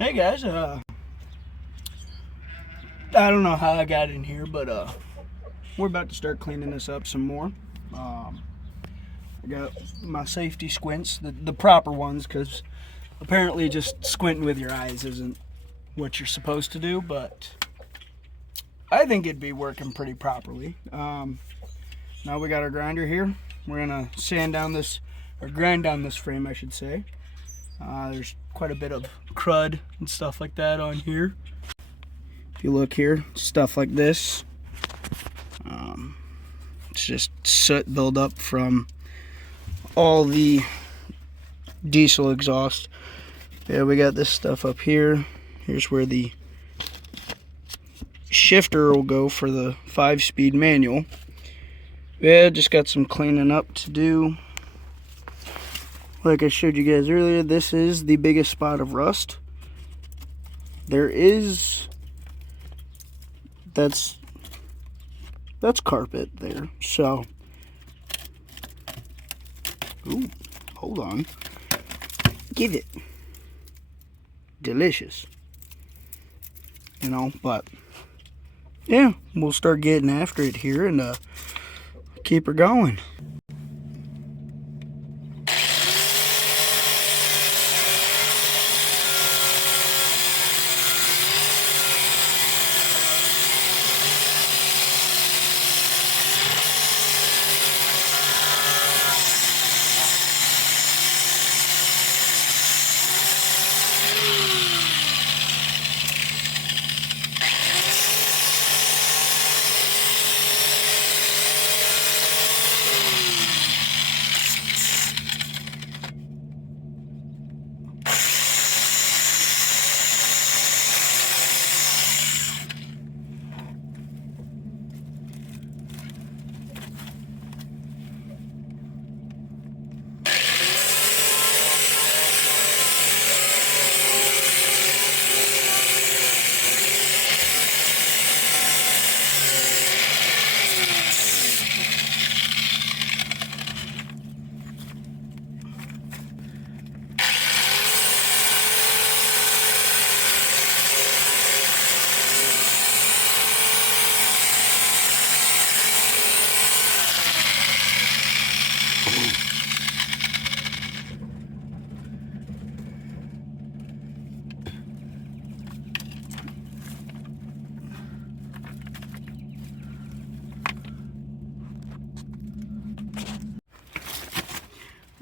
Hey guys, I don't know how I got in here, but we're about to start cleaning this up some more. I got my safety squints, the proper ones, because apparently just squinting with your eyes isn't what you're supposed to do, but I think it'd be working pretty properly. Now we got our grinder here. We're gonna sand down this, or grind down this frame, I should say. There's quite a bit of crud and stuff like that on here. If you look here, stuff like this. It's just soot buildup from all the diesel exhaust. Yeah, we got this stuff up here. Here's where the shifter will go for the 5-speed manual. Yeah, just got some cleaning up to do. Like I showed you guys earlier, this is the biggest spot of rust. That's carpet there. So, ooh, hold on. Give it. Delicious. You know, but yeah, we'll start getting after it here and keep her going.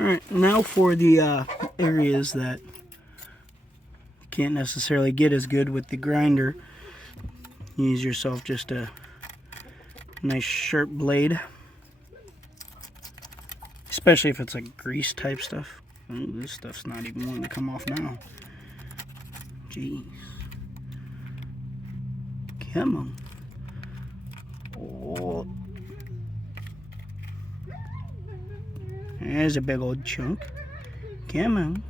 Alright, now for the areas that can't necessarily get as good with the grinder. Use yourself just a nice sharp blade. Especially if it's like grease type stuff. Ooh, this stuff's not even wanting to come off now. Jeez. Come on. Oh. There's a big old chunk. Come on.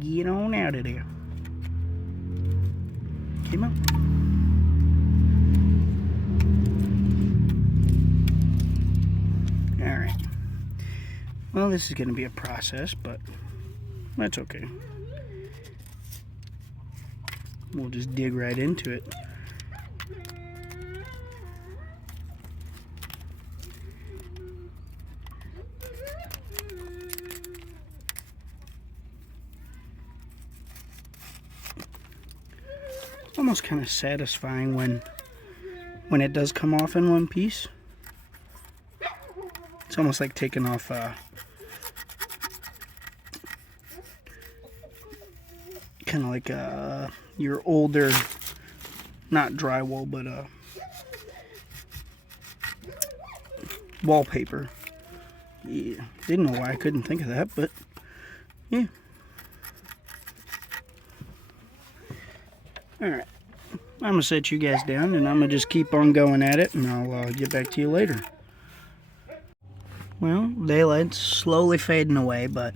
Get on out of there. Come on. Alright. Well, this is going to be a process, but that's okay. We'll just dig right into it. Almost kind of satisfying when it does come off in one piece. It's almost like taking off kind of like your older, not drywall, but wallpaper. Yeah, didn't know why I couldn't think of that, but yeah. Alright, I'm going to set you guys down and I'm going to just keep on going at it and I'll get back to you later. Well, daylight's slowly fading away, but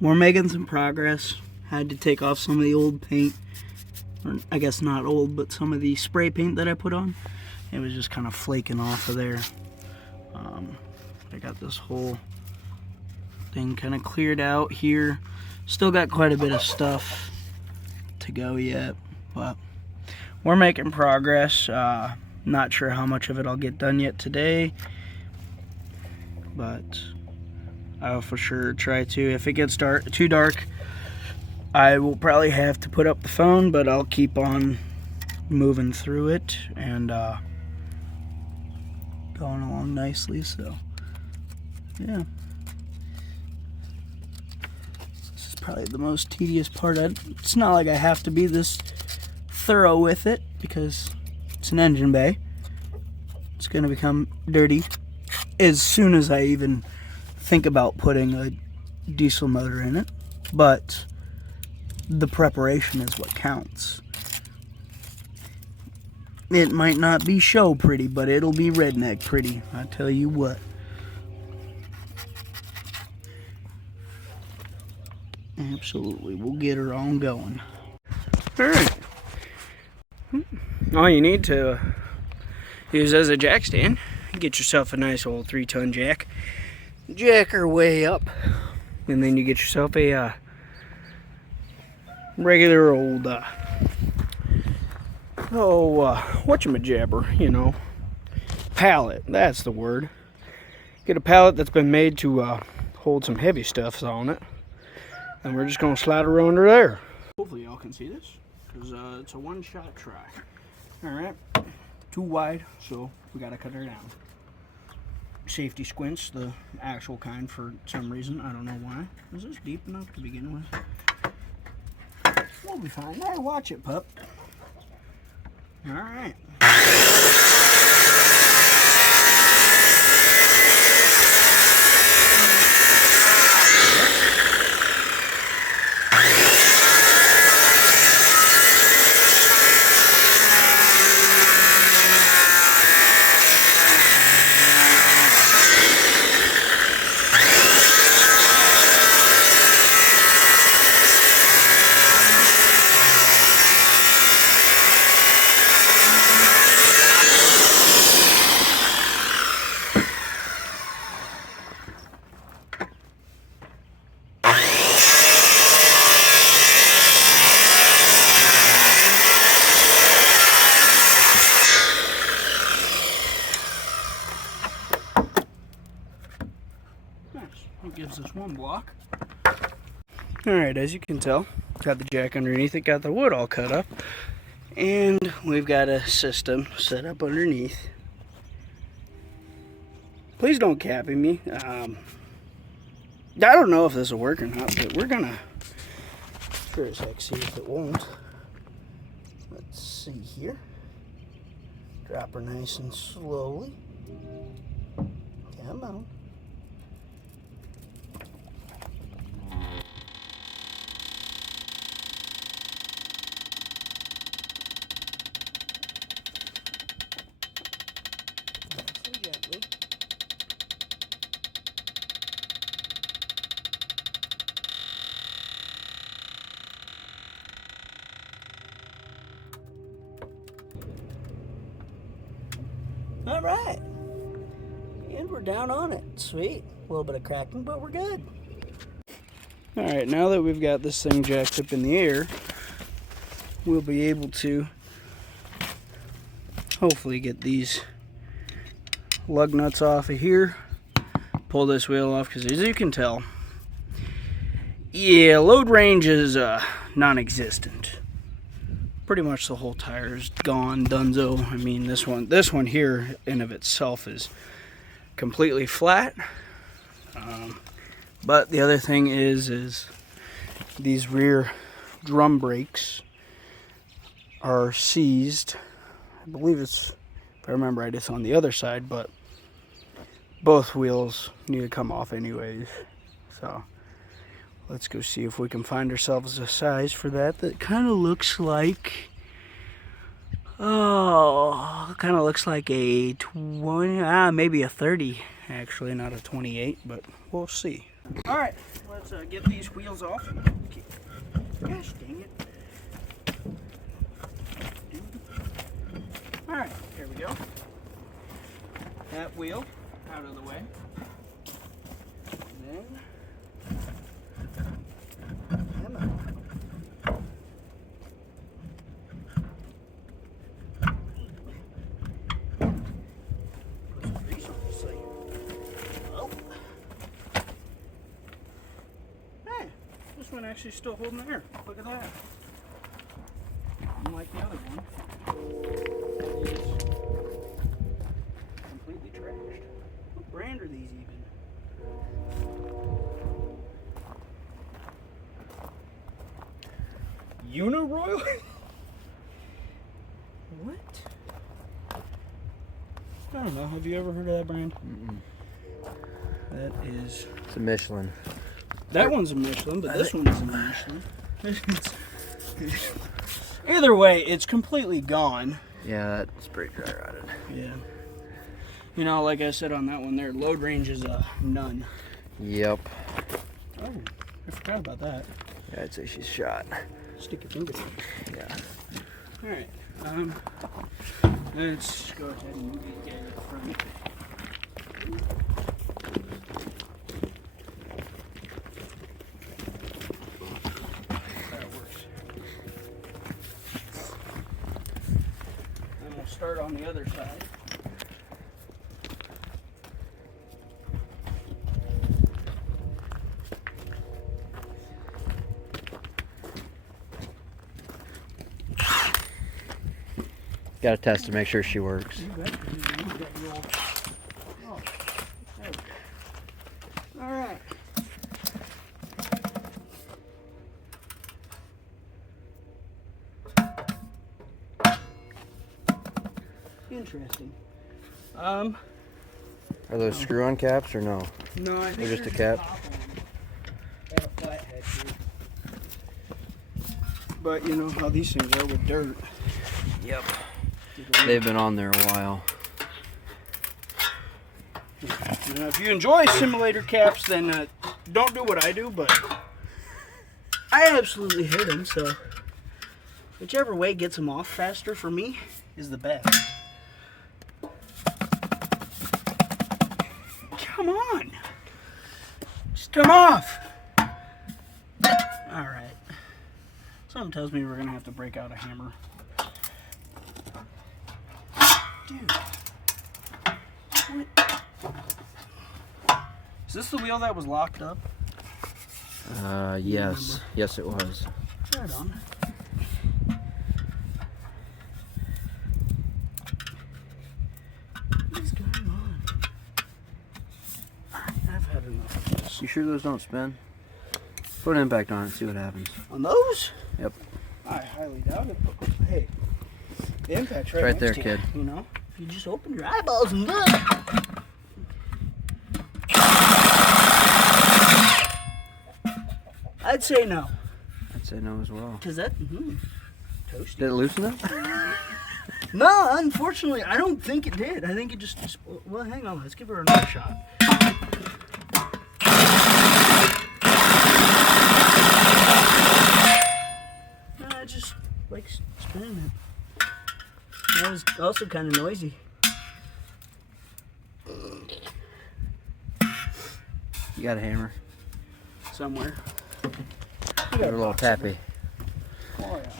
we're making some progress. Had to take off some of the old paint, or I guess not old, but some of the spray paint that I put on. It was just kind of flaking off of there. I got this whole thing kind of cleared out here. Still got quite a bit of stuff to go yet, but we're making progress. Not sure how much of it I'll get done yet today, but I'll for sure try to. If it gets too dark, I will probably have to put up the phone, but I'll keep on moving through it and going along nicely. So yeah, this is probably the most tedious part. It's not like I have to be this thorough with it because it's an engine bay. It's gonna become dirty as soon as I even think about putting a diesel motor in it, but the preparation is what counts. It might not be show pretty, but it'll be redneck pretty, I tell you what. Absolutely, we'll get her on going. Alright. All you need to use as a jack stand, get yourself a nice old 3-ton jack. Jack her way up, and then you get yourself a regular old whatchamajabber, you know, pallet. That's the word. Get a pallet that's been made to hold some heavy stuffs on it, and we're just gonna slide her under there. Hopefully y'all can see this, because it's a one-shot try. All right, too wide, so we gotta cut her down. Safety squints, the actual kind, for some reason. I don't know why. Is this deep enough to begin with? We'll be fine. Hey, watch it, pup. All right. It gives us one block. Alright, as you can tell, got the jack underneath it, got the wood all cut up, and we've got a system set up underneath. Please don't copy me. I don't know if this will work or not, but we're gonna sure as heck see if it won't. Let's see here. Drop her nice and slowly. Come on. Gently. All right, and we're down on it. Sweet. A little bit of cracking, but we're good. All right, now that we've got this thing jacked up in the air, we'll be able to hopefully get these lug nuts off of here, pull this wheel off, because as you can tell, yeah, load range is non-existent. Pretty much the whole tire is gone, donezo. I mean, this one here in of itself is completely flat. But the other thing is these rear drum brakes are seized. I believe it's, if I remember right, it's on the other side, but both wheels need to come off anyways. So let's go see if we can find ourselves a size for that kind of looks like, kind of looks like a 20, maybe a 30, actually, not a 28, but we'll see. All right, let's get these wheels off. Gosh dang it. All right, here we go. That wheel out of the way. And then This one actually is still holding there. Look at that. Unlike the other one. That is completely trashed. What brand are these even? Uniroyal? What? I don't know. Have you ever heard of that brand? Mm-mm. That is... It's a Michelin. That one's a Michelin, but this one isn't a Michelin. Either way, it's completely gone. Yeah, that's pretty dry rotted. Yeah. You know, like I said on that one there, load range is none. Yep. Oh, I forgot about that. Yeah, I'd say she's shot. Stick your finger in. Yeah. Alright, let's go ahead and move it down from it. That works. And we'll start on the other side. Got to test to make sure she works. You bet. Oh, there we go. All right. Interesting. Are those screw-on caps or no? No, I think They're just a there's cap? top one. Got a flat head too. But you know how these things are with dirt. Yep. They've been on there a while. You know, if you enjoy simulator caps, then don't do what I do, but I absolutely hate them, so whichever way gets them off faster for me is the best. Come on! Just come off! Alright. Something tells me we're gonna have to break out a hammer. Dude. What? Is this the wheel that was locked up? Yes. Yes, it was. Right on. What is going on? I've had enough of this. You sure those don't spin? Put an impact on it, see what happens. On those? Yep. I highly doubt it, but hey, the impact's right, Right there, next to you, kid. You know? If you just open your eyeballs and look. I'd say no. I'd say no as well. Because that, toasty. Did it loosen up? No, unfortunately, I don't think it did. I think it just, well, hang on, let's give her another shot. I just like spinning it. That was also kind of noisy. You got a hammer? Somewhere. Got a little tappy. Oh, yeah.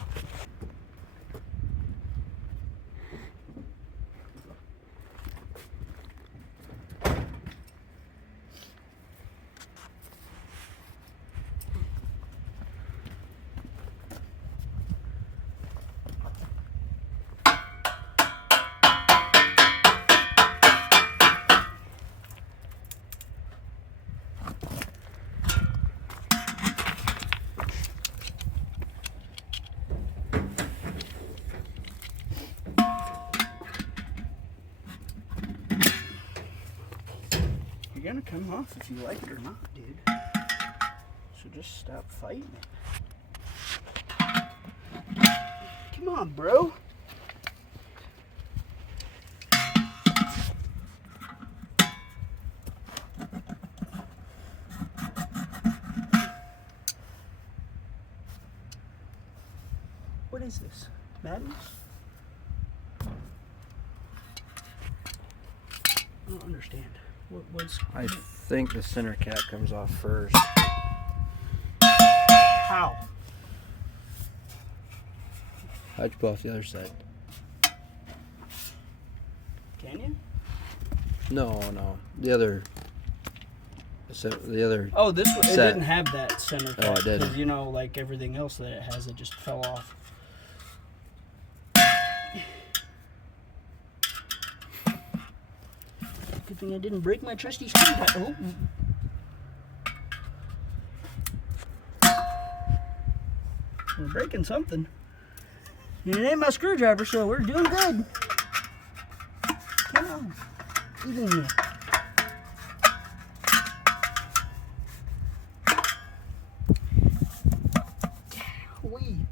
You're gonna come off if you like it or not, dude. So just stop fighting it. Come on, bro. What is this? Madness? I don't understand. What's... I think the center cap comes off first. How? How'd you pull off the other side? Can you? No. The other So the other. Oh, this one, it set. didn't have that center Oh, cap. it didn't. Because, you know, like everything else that it has, it just fell off. Good thing I didn't break my trusty screwdriver. Oh. We're breaking something. It ain't my screwdriver, so we're doing good. Come on. Even here. Wee.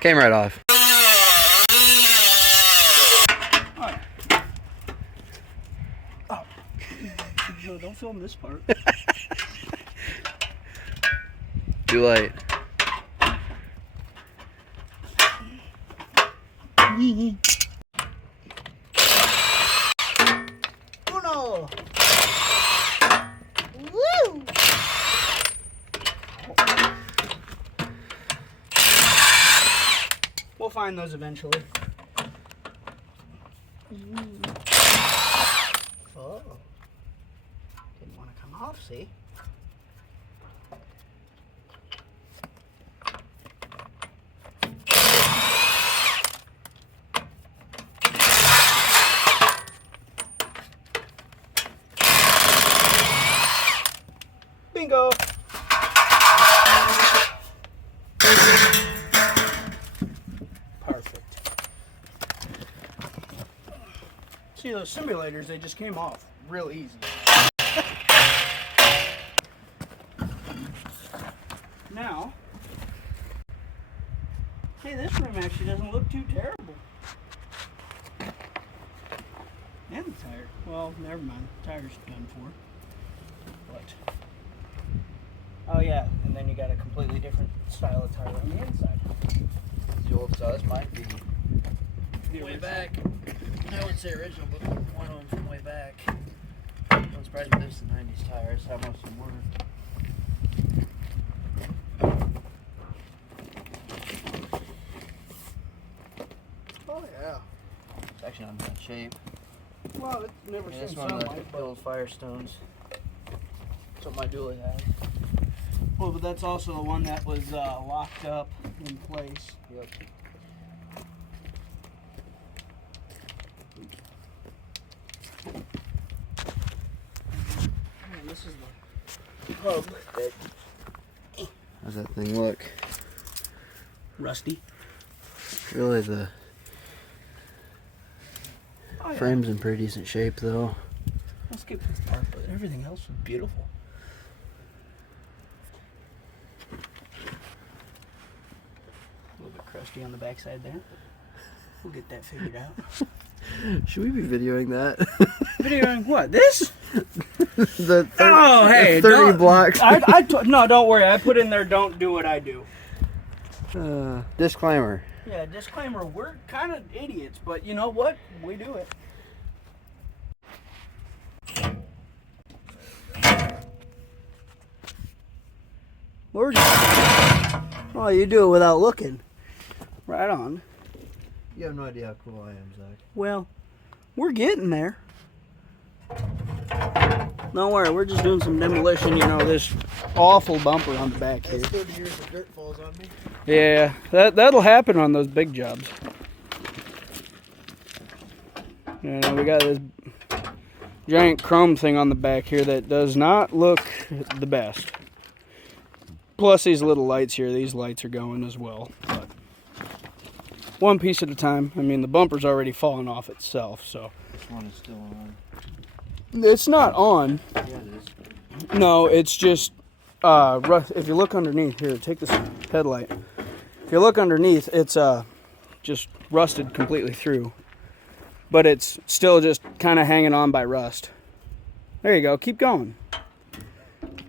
Came right off. Oh. No, don't film this part. Too late. Uno. Woo! We'll find those eventually. Oh. Didn't want to come off, see? Bingo! Perfect. See, those simulators, they just came off real easy. Now, hey, this room actually doesn't look too terrible. And the tire. Well, never mind. The tire's done for. But, oh yeah, and then you got a completely different style of tire on the inside. The old style. This might be The way original. back. I wouldn't say original, but one of them from way back. I'm surprised with this, the 90s tires, how much them were. Oh yeah. It's actually not in bad shape. Well, it's never Yeah, seen it's one of sunlight, the but old Firestones. That's what my dually had. well, but that's also the one that was locked up in place. Yep. And this is the hub. How's that thing look? Rusty. Really, the Oh, yeah. frame's in pretty decent shape, though. Let's get this part, but everything else is beautiful. A little bit crusty on the backside there. We'll get that figured out. Should we be videoing that? Videoing what? This? the Oh, hey, 30 don't- blocks. No, don't worry. I put in there, don't do what I do. Disclaimer. Yeah, disclaimer, we're kind of idiots, but you know what? We do it. We're just... Oh, you do it without looking. Right on. You have no idea how cool I am, Zach. Well, we're getting there. Don't worry, we're just doing some demolition, you know, this awful bumper on the back here. 30 years of dirt falls on me. Yeah, that'll happen on those big jobs. You know, we got this giant chrome thing on the back here that does not look the best. Plus these little lights here, these lights are going as well. But one piece at a time. I mean, the bumper's already fallen off itself, so. This one is still on. It's not on. Yeah, it is. No, it's just, if you look underneath, here, take this headlight. If you look underneath, it's just rusted completely through. But it's still just kind of hanging on by rust. There you go, keep going.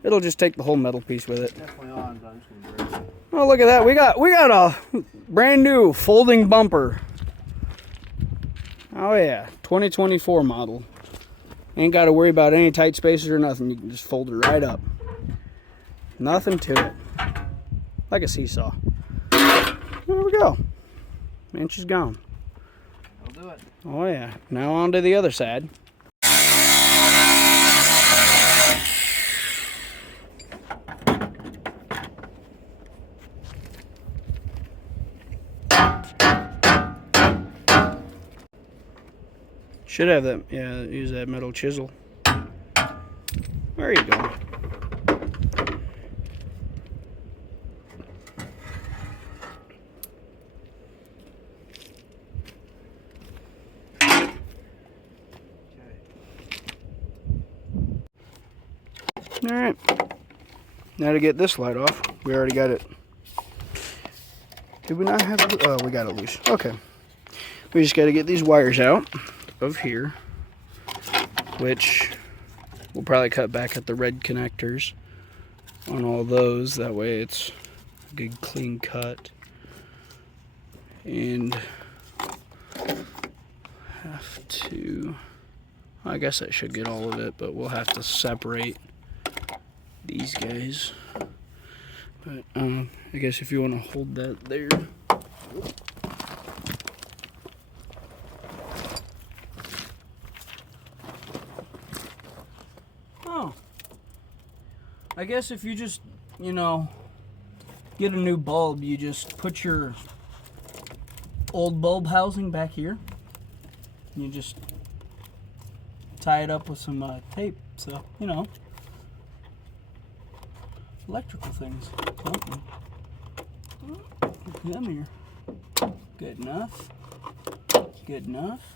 It'll just take the whole metal piece with it. Definitely on, but I'm just gonna break it. Oh, look at that, we got a brand new folding bumper. Oh yeah, 2024 model. Ain't got to worry about any tight spaces or nothing. You can just fold it right up. Nothing to it. Like a seesaw. There we go. Inch is gone. I'll do it. Oh yeah. Now on to the other side. Should have that, yeah, use that metal chisel. There you go. Alright. Now to get this light off, we already got it. Did we not have it? Oh, we got it loose. Okay. We just got to get these wires out of here, which we'll probably cut back at the red connectors on all those. That way it's a good clean cut. And have to, I guess I should get all of it, but we'll have to separate these guys. But I guess if you want to hold that there. Oh, I guess if you just, you know, get a new bulb, you just put your old bulb housing back here. You just tie it up with some tape, so, you know, electrical things. Come here. Good enough. Good enough.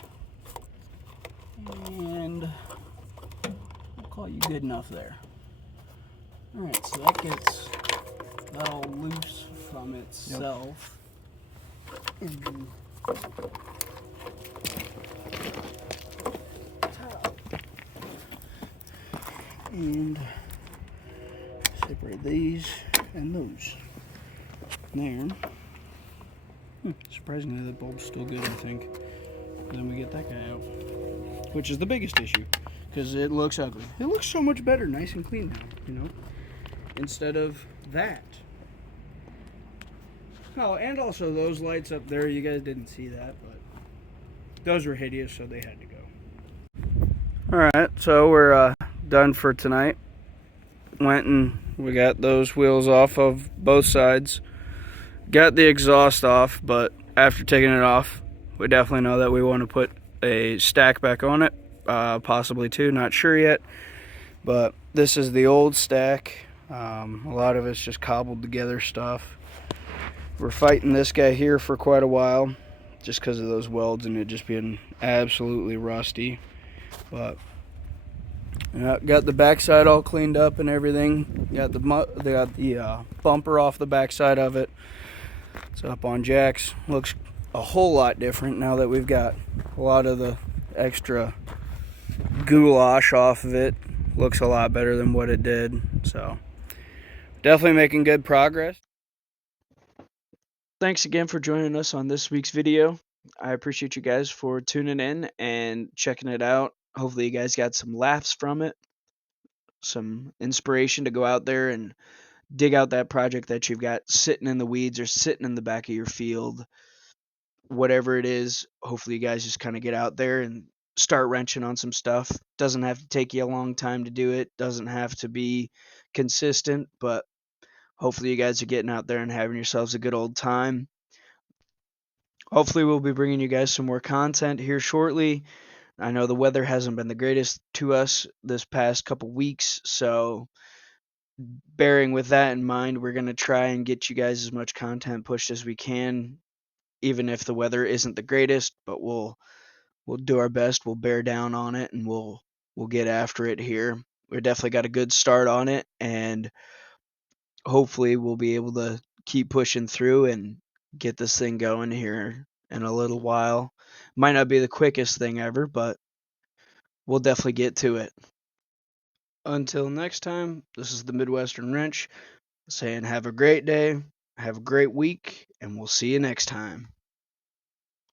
And I'll call you good enough there. Alright, so that gets that all loose from itself. Yep. And separate these and those. There. Surprisingly, the bulb's still good, I think. Then we get that guy out, which is the biggest issue, because it looks ugly. It looks so much better, nice and clean now, you know, instead of that. Oh, and also those lights up there, you guys didn't see that, but those were hideous, so they had to go. Alright, so we're done for tonight. Went and we got those wheels off of both sides. Got the exhaust off, but after taking it off, we definitely know that we want to put a stack back on it. Possibly two, not sure yet. But this is the old stack. A lot of it's just cobbled together stuff. We're fighting this guy here for quite a while, just because of those welds and it just being absolutely rusty. But got the backside all cleaned up and everything. Got the bumper off the backside of it. It's up on jacks. Looks a whole lot different now that we've got a lot of the extra goulash off of it. Looks a lot better than what it did. So definitely making good progress. Thanks again for joining us on this week's video. I appreciate you guys for tuning in and checking it out. Hopefully you guys got some laughs from it, some inspiration to go out there and dig out that project that you've got sitting in the weeds or sitting in the back of your field. Whatever it is, hopefully you guys just kind of get out there and start wrenching on some stuff. Doesn't have to take you a long time to do it. Doesn't have to be consistent, but hopefully you guys are getting out there and having yourselves a good old time. Hopefully we'll be bringing you guys some more content here shortly. I know the weather hasn't been the greatest to us this past couple weeks, so bearing with that in mind, we're going to try and get you guys as much content pushed as we can, even if the weather isn't the greatest, but we'll do our best. We'll bear down on it and we'll get after it here. We definitely got a good start on it, and hopefully we'll be able to keep pushing through and get this thing going here in a little while. Might not be the quickest thing ever, but we'll definitely get to it. Until next time, this is the Midwestern Wrench saying have a great day, have a great week, and we'll see you next time.